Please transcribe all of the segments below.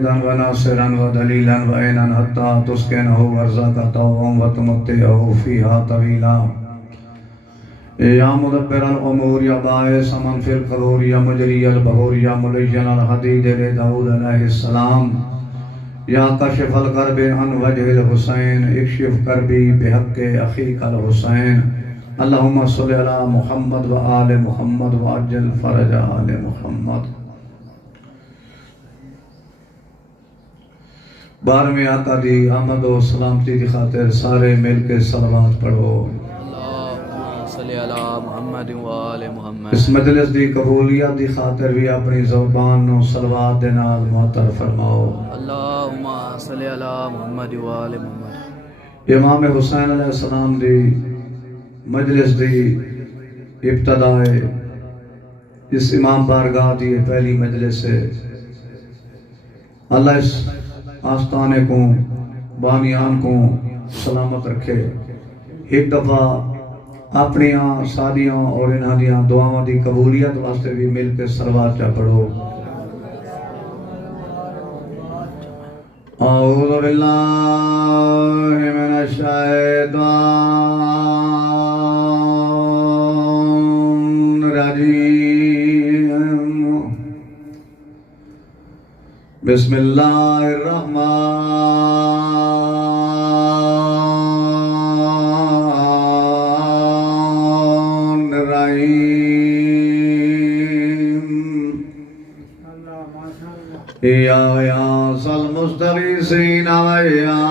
وناصرا ودليلا وعينا حتى تسكنه أرزاق طوعا وتمتعه فيها طويلا. يا مدبر الأمور يا باعث من في القبور يا مجري البحور يا ملين الحديد لداود عليه السلام يا كشف الكرب عن وجه الحسين اكشف كربي بحق أخيك الحسين. اللهم صل على محمد وآل محمد وعجل فرج آل محمد. بارہویں آقا دی آمد و سلامتی دی خاطر سارے مل کے صلوات پڑھو. اللہم صلی علی محمد و آل محمد. اس مجلس دی قبولیت دی خاطر بھی اپنی زبان نو صلوات دے نال معطر فرماؤ. اللہم صلی علی محمد و آل محمد. امام حسین علیہ السلام دی مجلس دی ابتدا اس امام بارگاہ دی پہلی مجلس ہے. اللہ اس آستانے کو بانیان کو سلامت رکھے. ایک دفعہ اپنی سادیاں اور انہاں دیاں دعاواں دی قبولیت واسطے بھی مل کے صلوات چا پڑھو. اعوذ باللہ من الشیطان الرجیم. بسم اللہ الرحمن الرحیم. یا غیاث المستغیثین و یا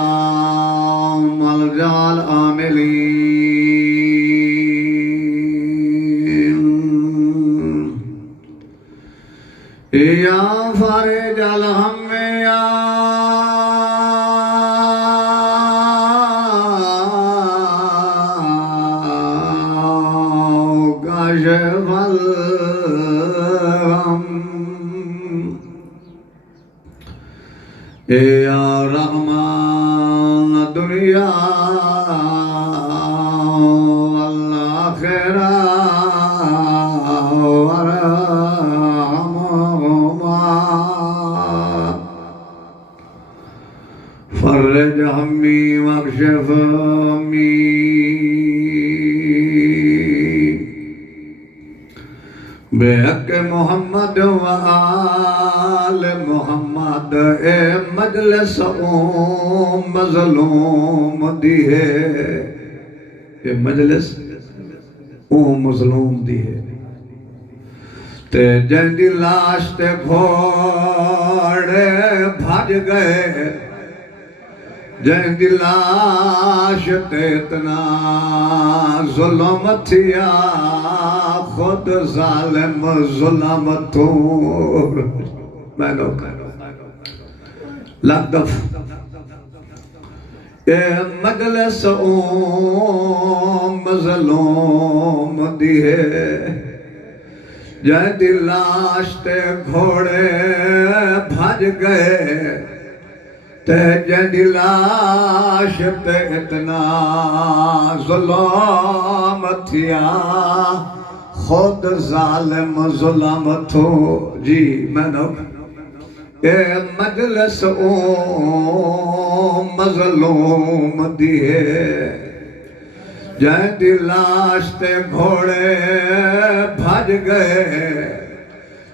ملجأ العاملین. یا فارج الہم یا کاشف الغم. یا رحمان الدنیا والآخرہ فرج ہمی واکشف ہمی. بحق محمد و آل محمد. اے مجلس مظلوم دی ہے. اے مجلس مظلوم دی ہے. تے جندی لاش تے گھوڑے بھاج گئے. جن دی لاش تے اتنا ظلم تھیا خود ظالم ظلم تو میں نو لگدف. اے مجلس مظلوم دی ہے. جن دی لاش تے گھوڑے بھاج گئے. تے جندی لاش تے اتنا ظلم تھیا خود ظالم ظلم تو. جی میں نو اے مجلس مظلوم دی ہے. جندی لاش تے گھوڑے بھاج گئے.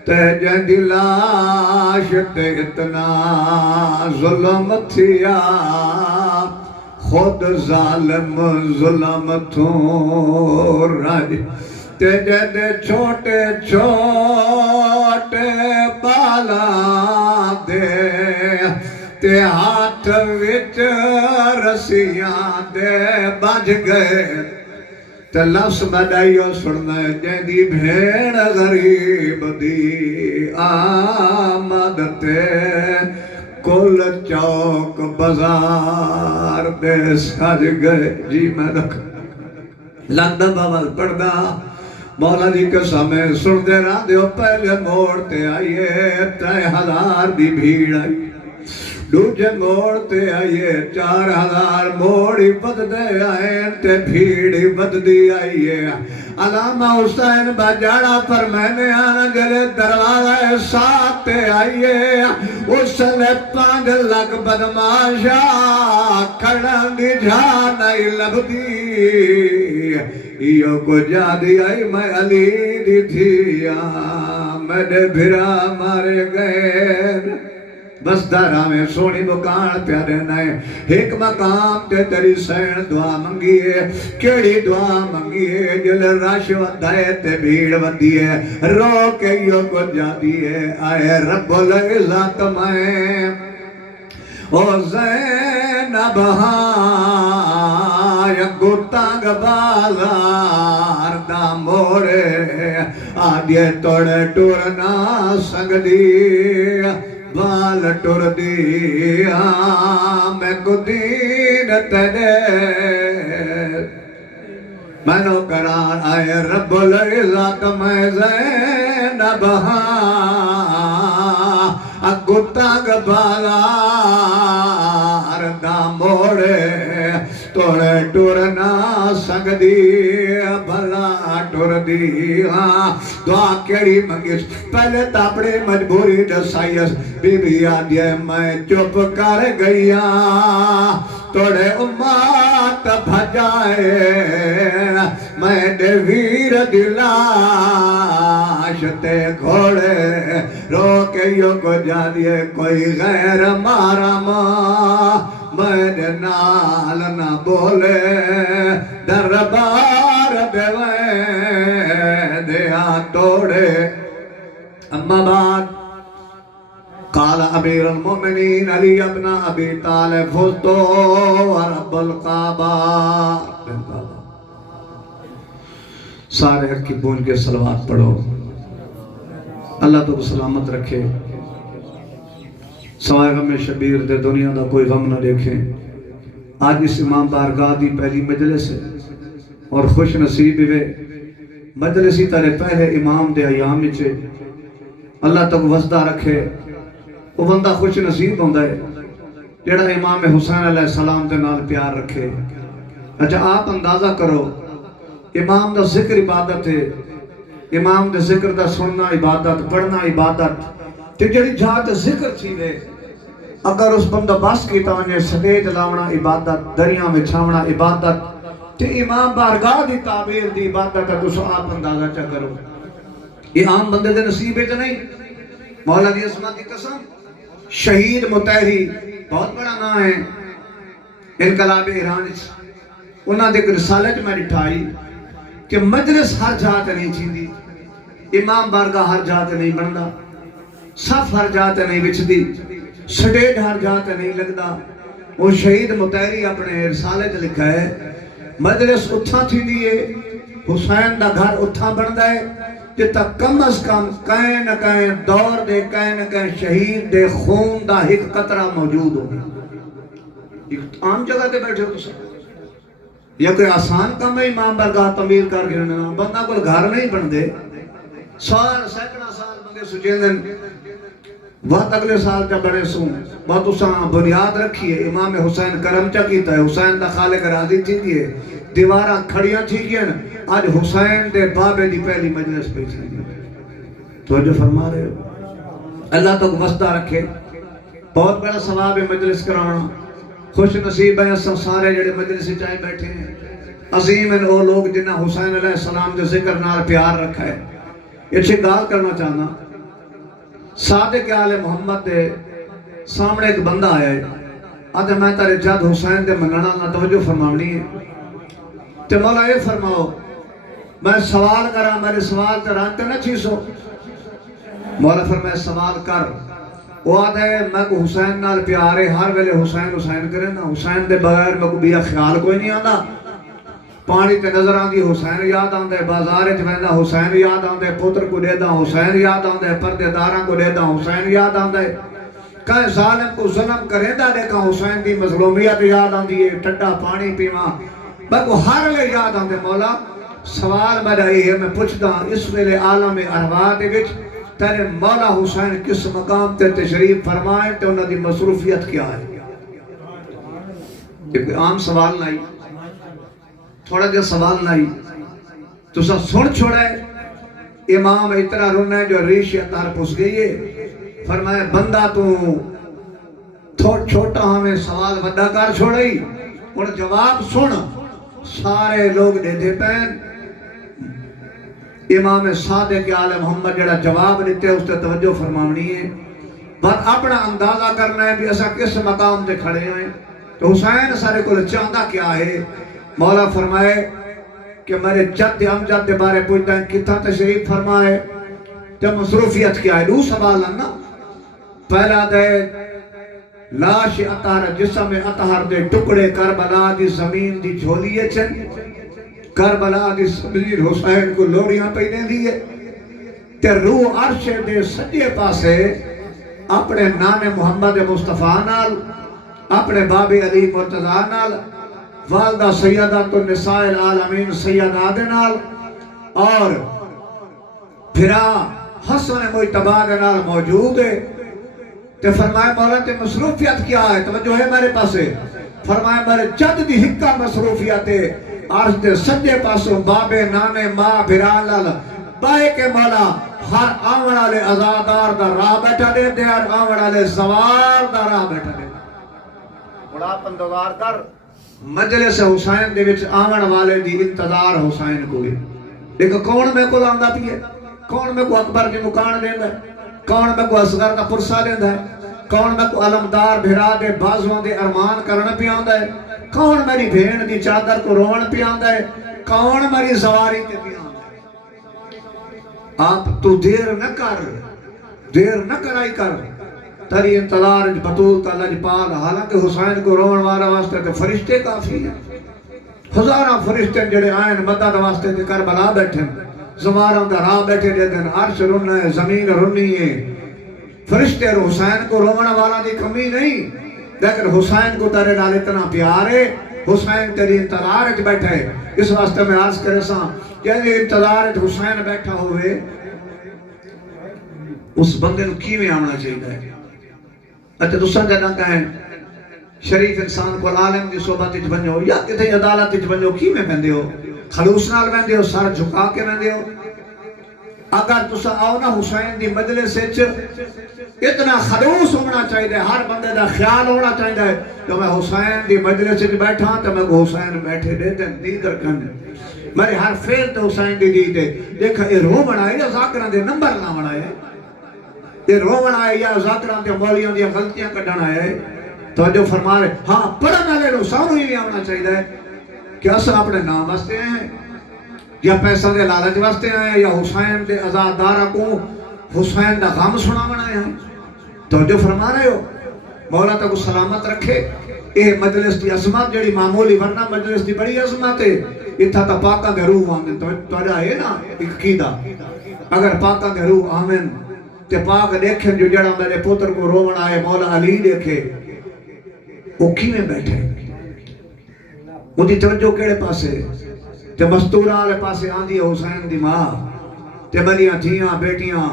تے جندی لاش تے اتنا ظلم تھیا خود ظالم ظلم تو. تے جندے چھوٹے چھوٹے بالا دے تے ہاتھ وچ رسیاں دے بجھ گئے. تے لفظ بدائیو سننا ہے. جندی بھیڑ غریب دی آمد تے کل چوک بازار دے سج گئے. جی میں لگدہ باول پڑھدا مولا جی قسم سن دے رہا دیو. پہلے موڑ تے آئیے 3000 دی بھیڑ آئی. دوجے موڑ تے آئیے 4000. موڑی بد دے آئیں تے بھیڑی بد دی آئیے. علامہ حسین بجاڑا پر میں نے آنا جلے دروازہ ساتھ آئیے اس لے پانگ لگ بدماشا کھڑا دی جھا نہیں لبدی یہ کو جا دی آئی میں علی دی تھی میرے بھرا مارے گئے بس دارا میں سونی مکان پیارے نائے ایک مقام تے تری سین دعا منگیے کیڑی دعا منگیے جل راش ودھائے تے بھیڑ ودھیے رو کے یو کو جا دیے آئے رب العزت میں او زینب یکو تانگ بازار دا موڑے آدھے توڑے ٹورنا سنگ دی بال ٹور دیا میں کو دین تیرے میں نو قرار آئے رب العزت میں زینب اگو تانگ بالار دا موڑے توڑے ٹورنا سنگ دی بھلا ٹور دی دعا کیڑی منگیس پہلے تاپڑے مجبوری دسائیس بی بی آدھے میں چپ کر گئیا توڑے امات بھجائے میں دے ویر دلاش تے گھوڑے رو کے یو کو جا دیے کوئی غیر مارا ماں میرے نال نہ بولے دربار دیوے دیا توڑے اما بعد قال امیر المؤمنین علی ابن ابی طالب فزتو ورب القعبہ سارے حق کی بون کے صلوات پڑھو اللہ تو سلامت رکھے سوائے غم شبیر دے دنیا دا کوئی غم نہ دیکھیں آج اس امام بارگاہ دی پہلی مجلس ہے اور خوش نصیب ہوئے مجلسی تارے پہلے امام دے ایام چے اللہ تک وسدہ رکھے وہ بندہ خوش نصیب ہوندہ ہے جڑا امام حسین علیہ السلام دے نال پیار رکھے اچھا آپ اندازہ کرو امام دا ذکر عبادت ہے امام دے ذکر دا سننا عبادت پڑھنا عبادت تے جڑی جہاں ذکر تھی دے اگر اس بندہ بس کی توانیے سدیج لاونا عبادت دریاں میں چھاونا عبادت تے امام بارگاہ دی تعبیر دی عبادت ہے تو سو آپ اندازہ چا کرو یہ عام بندے دے نصیب ہے تو نہیں مولا دی عظمت کی قسم شہید متحری بہت بڑا نام ہے انقلاب ایران انہاں دے رسالت میں لکھائی کہ مجلس ہر جہاں نہیں چیندی امام بارگاہ ہر جہاں نہیں بندا صف ہر جہاں نہیں بچدی سٹیج ہر جہاں نہیں لگدا وہ شہید متحری اپنے رسالت لکھا ہے مجلس اتھا تھی دیئے حسین دا گھر اتھا بندا ہے جتا کم از کم کہیں نہ کہیں دور دے کہیں نہ کہیں شہید دے خون دا ایک قطرہ موجود ہوگی ایک عام جگہ تے بیٹھے ہو سکتے یا کوئی آسان کم ہے امام بارگاہ تعمیر کر گرنا بندہ کوئی گھر نہیں بن دے سال سیکڑا سال بندے سجیندن وقت اگلے سال جب بڑے سوں بہت اساں بنیاد رکھی ہے امام حسین کرم چا کیتا ہے حسین دا خالق راضی تھی دیئے دیواراں کھڑیاں تھی گئے آج حسین دے بابے دی پہلی مجلس پہ تھی تو جو فرما رہے ہو اللہ تک وسطہ رکھے بہت بڑا ثواب ہے مجلس کرانا خوش نصیب ہے سارے جڑے مجلس چاہے بیٹھے ہیں عظیم ہیں وہ لوگ جنہ حسین علیہ السلام جو ذکر نال پیار رکھا ہے یہ چھے گال کرنا چاہنا صادق آل محمد دے سامنے ایک بندہ آیا ہے آدھے میں تارے جد حسین دے مننا نہ توجہ فرماونی ہے تے مولا یہ فرماؤ میں سوال کرا میرے سوال تے رانتے نہ چیزو مولا فرمائے سوال کر وہ آدھے میں کو حسین نال پیارے ہر ویلے حسین حسین کرے نا حسین دے بغیر میں کو بیا خیال کوئی نہیں آنا پانی تے نظر آندی حسین یاد آندے بازار ویندا حسین یاد آندے پتر کو دے دا حسین یاد آندے پردے داراں کو دے دا حسین یاد آندے کہ ظالم کو ظلم کرے دا دیکھا حسین دی مظلومیت یاد آندی ہے ٹھڈا پانی پیواں میں کو ہر لے یاد آندے مولا سوال میرا یہ ہے میں پوچھدا اس ویلے عالم ارواح دے وچ تیرے مولا حسین کس مقام تے تشریف فرمائے تے انہاں دی مصروفیت کیا ہے یہ کوئی عام سوال نہیں تھوڑا جا سوال نہیں تو سا سن چھوڑے امام اتنا رونا ہے جو ریش اتار پس گئی ہے فرمائے بندہ تو چھوٹا ہمیں سوال وڈا کر چھوڑئی اور جواب سن سارے لوگ دے دے پین امام صادق آل محمد جڑا جواب دیتے اس تے توجہ فرماونی ہے بات اپنا اندازہ کرنا ہے بھی ایسا کس مقام تے کھڑے ہیں تو حسین سارے کو چاہتا کیا ہے مولا فرمائے کہ میرے جد امجد دے بارے پوچھتا ہے کتنا تشریف فرمائے تے مصروفیت کیا ہے دو سوال نا پہلا دے لاش اطہر جسم اطہر دے ٹکڑے کربلا دی زمین دی جھولیے چن کربلا دی زمین حسین کو لوڑیاں پہنے دیئے تے روح عرش دے سجے پاسے اپنے نانے محمد مصطفیٰ نال اپنے باب علی مرتضیٰ نال والدہ سیدات النساء العالمین سیدہ دے نال اور پھرا حسن مجتبہ دے نال موجود ہے تے فرمائے مولا تے مصروفیت کیا ہے توجہ ہے میرے پاسے فرمائے میرے جد دی حکا مصروفیت ہے عرش دے سجے پاسوں بابے نانے ماں بھرالل بائے کے مولا ہر آمن والے ازادار دا راہ بیٹھا دے دے ہر آمن والے زوار دا راہ بیٹھا دے بڑا پندوار کر مجلس حسین دے وچ آمن والے دی انتظار حسین کو ہے لیکن کون میں کو لاندہ پیے کون میں کو اکبر کی مکان دے ہے کون میں کو اصغر دا پرسا دے ہے کون میں کو علمدار بھرا دے بازوان دے ارمان کرنا پی آندہ ہے کون میری بھین دی چادر کو روان پی آندہ ہے کون میری زواری تے پی آندہ ہے آپ تو دیر نہ کرائی کر تری انتظار بطول تا لجپال حالانکہ حسین کو روان والا واسطے تے فرشتے کافی ہیں ہزارہ فرشتے جڑے آئین مدد واسطے تے کربلا بیٹھیں زماران دا راہ بیٹھے دے دن عرش رنہ ہے زمین رنی ہے فرشتے حسین کو روان والا دی کمی نہیں لیکن حسین کو تیرے نال اتنا پیار ہے حسین تیری انتظار اچ بیٹھا ہے اس واسطے میں عرض کرے ساں کہ انتظار اچ حسین بیٹھا ہوئے اس بندے نو کی میں آمنا چاہیے ہے اچھا دوسرا جنہ کہیں شریف انسان کو عالم دی صحبت اچ بنجو یا کتے عدالت اچ بنجو کی میں بندے ہو خلوص نال بندے ہو سر جھکا کے بندے ہو اگر تسا آؤ نا حسین دی مجلس اچ اتنا خلوص ہونا چاہیے ہر بندے دا خیال ہونا چاہیے کہ میں حسین دی مجلس اچ بیٹھا تو میں کو حسین بیٹھے دے دیں دیگر کرنے میرے ہر فیل تو حسین دی دے دیکھا یہ رو بنائے یا ذاکران دے نمبر نہ بنائے یہ رو بنائے یا ذاکران دے مولیوں دی غلطیاں کڈن آئے تو جو فرما رہے ہاں پڑھن والے نو سانو ہی آنا چاہیے کہ اصل اپنے نام واسطے ہیں یا پیسہ دے لالچ واسطے ہیں یا حسین دے آزادارہ کو حسین دا غم سنا بنائے ہیں تو جو فرما رہے ہو مولا تک سلامت رکھے اے مجلس دی عظمت جڑی معمولی ورنہ مجلس دی بڑی عظمت ہے اتھا تا پاکاں دے روح آمن تو جا ہے نا عقیدہ اگر پاکاں دے روح آمن تے پاک دیکھیں جو جڑا میرے پتر کو روون آئے مولا علی دیکھے وہ کی میں بیٹھے وہ دی توجہ کیڑے پاسے تے مستورہ آلے پاسے آندھی حسین دی ماں تے بلیاں دھیاں بیٹیاں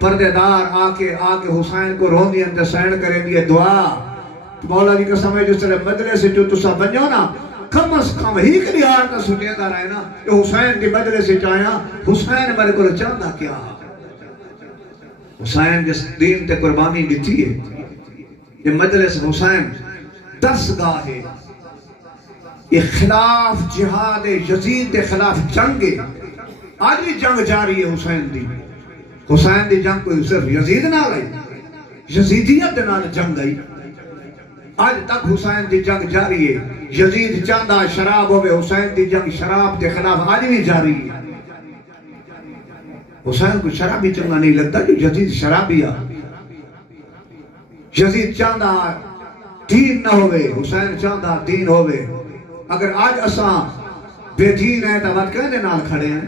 پردے دار آکے حسین کو رون دیا تے سین کریں دیئے دعا مولا دی قسم ہے جس طرح مجلس سے جو تسا بنجو نا کم از کم ہی کری آرتا سجے دا رہے نا کہ حسین دی مجلس سے چاہیا حسین میرے کو چاہتا کیا حسین جس دین تے قربانی دیتی ہے یہ مجلس حسین درسگاہ ہے یہ خلاف جہاد یزید کے خلاف جنگ ہے آج بھی جنگ جاری ہے حسین دی جنگ کوئی صرف یزید نہ لائی یزیدیت نہ جنگ آئی آج تک حسین دی جنگ جاری ہے یزید چاندہ شراب ہوئے حسین دی جنگ شراب کے خلاف آج بھی جاری ہے حسین کو شرابی چنگا نہیں لگتا جو یزید شرابی آ یزید چاندہ دین نہ ہوئے حسین چاندہ دین ہوئے اگر آج اساں بے دین ہیں تو بات کہنے نال کھڑے ہیں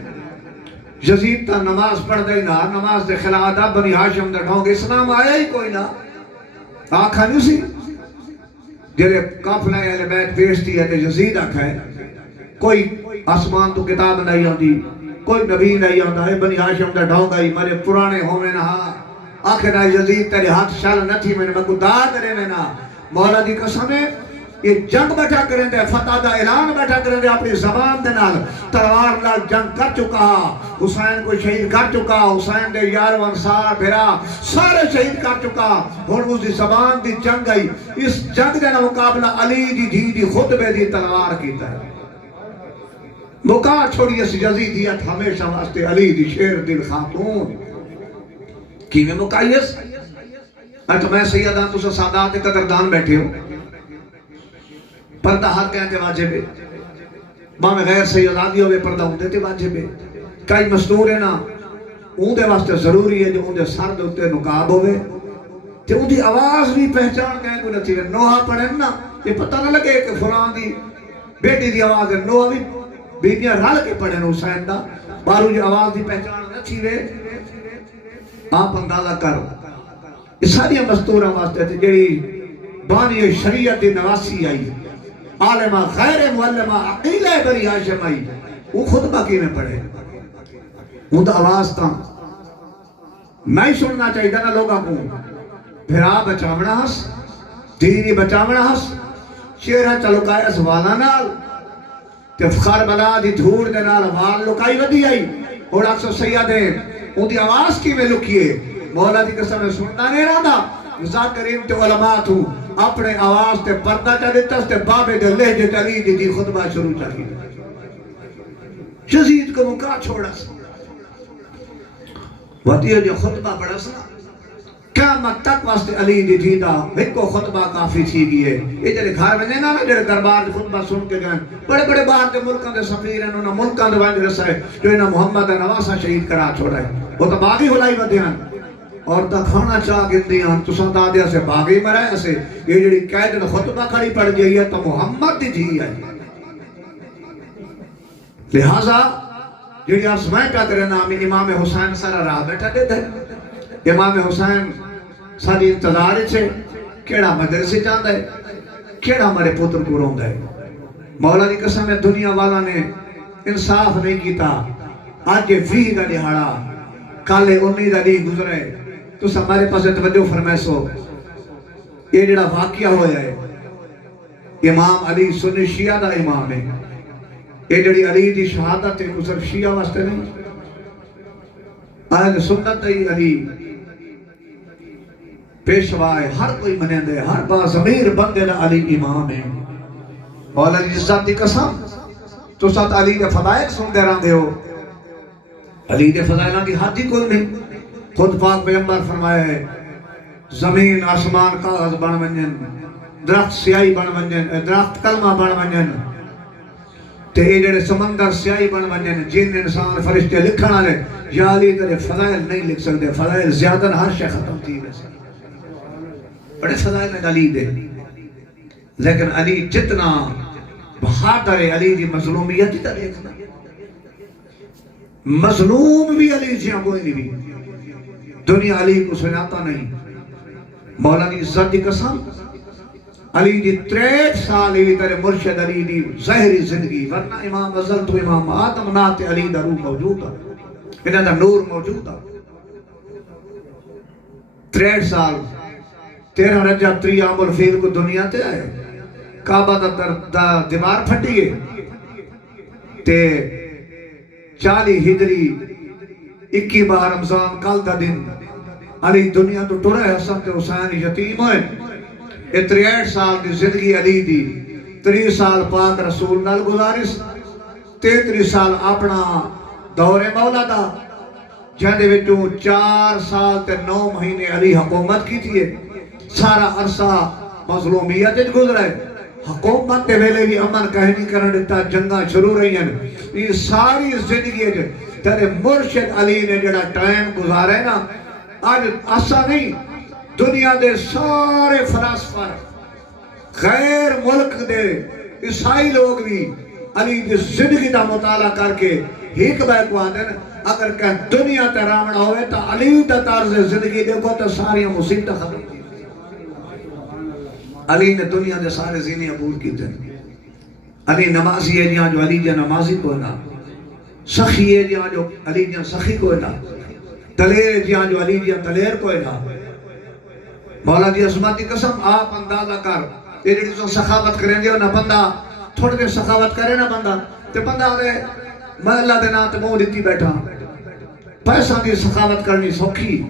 یزید تا نماز پڑھ دے نا نماز دے خلاف دا بنی ہاشم دے ڈھونگ اسلام آیا ہی کوئی نہ آکھا نہیں سی جلے قافلہ اہل بیت بیشتی ہے تو یزید آکھا ہے کوئی آسمان تو کتاب نہیں آندی کوئی نبی نہیں آندہ ہے بنی ہاشم دے ڈھونگ آئی مرے پرانے ہوئے نہ آکھے نا یزید تیرے ہاتھ شال نہ تھی میں کو داد رہے میں نا مولا دی قسم ہے یہ جنگ بیٹھا کریں دے، فتح دا اعلان بیٹھا کریں دے، اپنی زبان دے نال تلوار نال جنگ کر چکا، حسین کو شہید کر چکا، حسین دے یار و انصار بھیرا سارے شہید کر چکا، اور اس دی زبان دی جنگ گئی، اس جنگ دے مقابلہ علی دی دھی دی خطبے دی تلوار کیتا ہے۔ مکا چھوڑی اس یزیدیت ہمیشہ واسطے علی دی شیر دل خاتون کی میں مکائیس اچھا میں سیدان تو سے سادات قدردان بیٹھے ہو، پردہ ہر کہتے واجب ہے، ماں میں غیر سیدادی ہوئے پردہ ہوں دیتے واجب ہے، کئی مستور ہے نا اون دے واسطے ضروری ہے جو اون دے سر دے ہوتے نقاب ہوئے تے اون دی آواز بھی پہچان گئے کوئی نتیجہ نوحہ پڑھیں نا یہ پتہ نہ لگے کہ فلان دی بیٹی دی آواز ہے، نوحہ بھی بیٹیاں رل کے پڑھیں حسین دا بارو جو آواز دی پہچان نہ چھیوے آپ اندازہ کر یہ ساری مستورہ واسطے تھے جیڑی بانی شریعت نواسی آئی عالمہ غیر معلمہ عقیلہ بری ہاشم آئی وہ خطبہ کی میں پڑھے وہ تو آواز تھا میں ہی سننا چاہیے نا لوگاں کو بھرا بچامنا ہس دینی بچامنا ہس شیرہ چلوکائے اس والا نال تفخار بلا دی دھوڑ دے نال وال لکائی ودی آئی اور اکسو سیدیں وہ دی آواز کی میں لکیے مولا دی قسم میں سننا نہیں رہا تھا ذاکرین تے علماء تو اپنے آواز تے پردہ چا دیتا تے بابے دے لہجے چلی دی خطبہ شروع چاہی یزید کو مکا چھوڑا سا وطیہ جو خطبہ بڑا سا قیامت تک واسطے علی دی دیدہ ایک کو خطبہ کافی تھی گئی ہے یہ جلے گھر میں نہیں نا جلے دربار دی خطبہ سن کے گئے بڑے بڑے باہر دے ملکان دے سفیر ہیں انہوں نے ملکان دے وانج رسائے جو انہوں محمد نواسہ شہید کرا چھوڑا ہے وہ تو باغی ہلائی ودیاں اور تا کھانا چاہ گندیاں تو سندادیا سے باغی مرائے سے یہ جڑی قید نے خطبہ کھڑی پڑ جائی ہے تو محمد دی جی ہے لہذا جڑی آسمائیں کا کرے نامی امام حسین سارا راہ بیٹھا دیتا ہے امام حسین ساری انتظار چھے کیڑا مدرسی چاہتا ہے کیڑا ہمارے پتر کو روندہ ہے مولا دی قسم ہے دنیا والا نے انصاف نہیں کیتا آج یہ فیہ کا دہاڑا کالے امید علی گزرے تو ہمارے پاس توجہ فرمائے سو یہ جڑا واقعہ ہویا ہے امام علی سنی شیعہ دا امام ہے یہ جڑی علی دی شہادت ہے صرف شیعہ واسطے نہیں اہل سنت ہے علی پیشوائے ہر کوئی منیں دے ہر باز امیر بندے دا علی امام ہے مولا دی عزت دی قسم تو ساتھ علی دے فضائل سن دے رہاں دے ہو علی دے فضائلہ کی حد ہی کوئی نہیں خود پاک پیغمبر فرمایا ہے زمین آسمان کاغذ بن منجن درخت سیاہی بن منجن درخت کلمہ بن منجن تے یہ جڑے سمندر سیاہی بن منجن جن انسان فرشتے لکھنا لے یا علی تیرے فضائل نہیں لکھ سکتے فضائل زیادہ ہر شے ختم تھی بڑے فضائل نے علی دے لیکن علی جتنا بہادر ہے علی دی مظلومیت ہی تا دیکھنا مظلوم بھی علی جیاں کوئی نہیں بھی دنیا علی کو سناتا نہیں مولا دی عزت دی قسم علی دی 63 سال ہی تیرے مرشد علی دی ظاہری زندگی ورنہ امام ازل تو امام آدم نات علی دا روح موجود ہے انہاں دا نور موجود ہے 63 سال 13 رجب 3 عام الفیل کو دنیا تے آئے کعبہ دا دیوار پھٹیے تے 40 ہجری 21 ماہ رمضان کل دا دن علی دنیا تو ٹرے حسن تے حسین یتیم ہوئے 63 سال دی زندگی علی دی 30 سال پاک رسول نال گزارش 33 سال اپنا دور مولا دا جہاں دے وچوں 4 سال تے 9 مہینے علی حکومت کی تھی سارا عرصہ مظلومیت گزرا ہے حکومت دے ویلے بھی امن کہنی کرن دیتا جنگاں شروع رہی ہیں یہ ساری زندگی تیرے مرشد علی نے جڑا ٹائم گزارا ہے نا آج ایسا نہیں دنیا دے سارے فلسفہ غیر ملک دے عیسائی لوگ بھی علی دی زندگی دا مطالعہ کر کے ایک بے کو آتے ہیں اگر کہ دنیا تے رامنا ہوئے تو علی دا طرز زندگی دیکھو تو ساری مصیبت ختم کی علی نے دنیا دے سارے زینے عبور کی تھے علی نمازی ہے جہاں جو علی جہاں نمازی کو نا سخی ہے جہاں جو علی جہاں سخی کو نا دلیر جہاں جو علی جہاں دلیر کو نا مولا دی عظمت کی قسم آپ اندازہ کر یہ جڑی تو سخاوت کریں گے نا بندہ تھوڑے دن سخاوت کرے نا بندہ تے بندہ آگے میں اللہ دے نام تے منہ دیتی بیٹھا پیسہ دی سخاوت کرنی سوکھی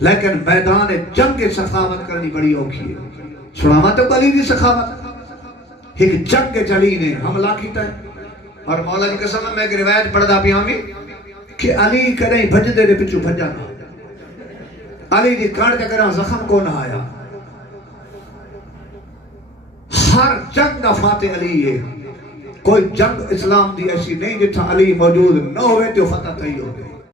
لیکن میدان جنگ سخاوت کرنی بڑی اوکھی ہے سناوا تو علی دی سخاوت ایک جنگ چلی نے حملہ کیتا ہے اور مولا کی قسم میں ایک روایت پڑھدا پیا ہوں کہ علی کدیں بھجدے دے پچھو بھجا نہ علی دی کڑ تے کرا زخم کو نہ آیا ہر جنگ دا فاتح علی ہے کوئی جنگ اسلام دی ایسی نہیں جتھا علی موجود نہ ہوئے تو فتح تھی ہوئے